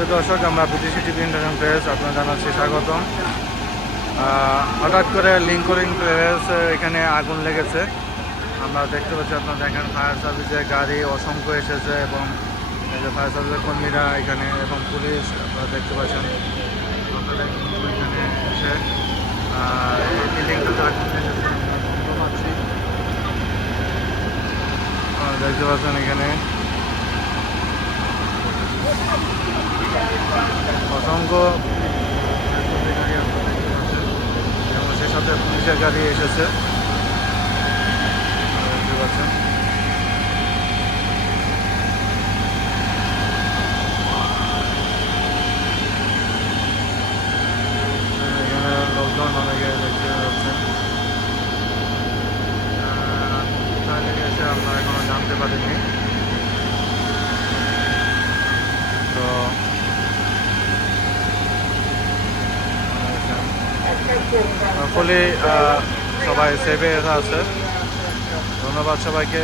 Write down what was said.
প্রিয় দর্শক, আমরা বিদেশি টিভি ইন্টারনেট প্রেস আপনার জানাচ্ছি স্বাগতম। হঠাৎ করে লিঙ্করিং প্লেস এখানে আগুন লেগেছে। আমরা দেখতে পাচ্ছি, আপনারা দেখেন ফায়ার সার্ভিসের গাড়ি অসংখ্য এসেছে এবং এই যে ফায়ার সার্ভিসের কর্মীরা এখানে এবং পুলিশ আপনারা দেখতে পাচ্ছেন এখানে এসে এই বিল্ডিংটাতে আগুন লেগেছে। আমরা পাচ্ছি, দেখতে পাচ্ছেন এখানে অসংখ্য গাড়ি আপনারা দেখতে পাচ্ছেন এবং সে সাথে পুলিশের গাড়ি এসেছে দেখতে পাচ্ছেন। এখানে লোকজন অনেকে দেখতে পাচ্ছেন। কোথায় লেগেছে আমরা এখনো জানতে পারিনি। তো সকলেই সবাই সেভে আছে। ধন্যবাদ সবাইকে।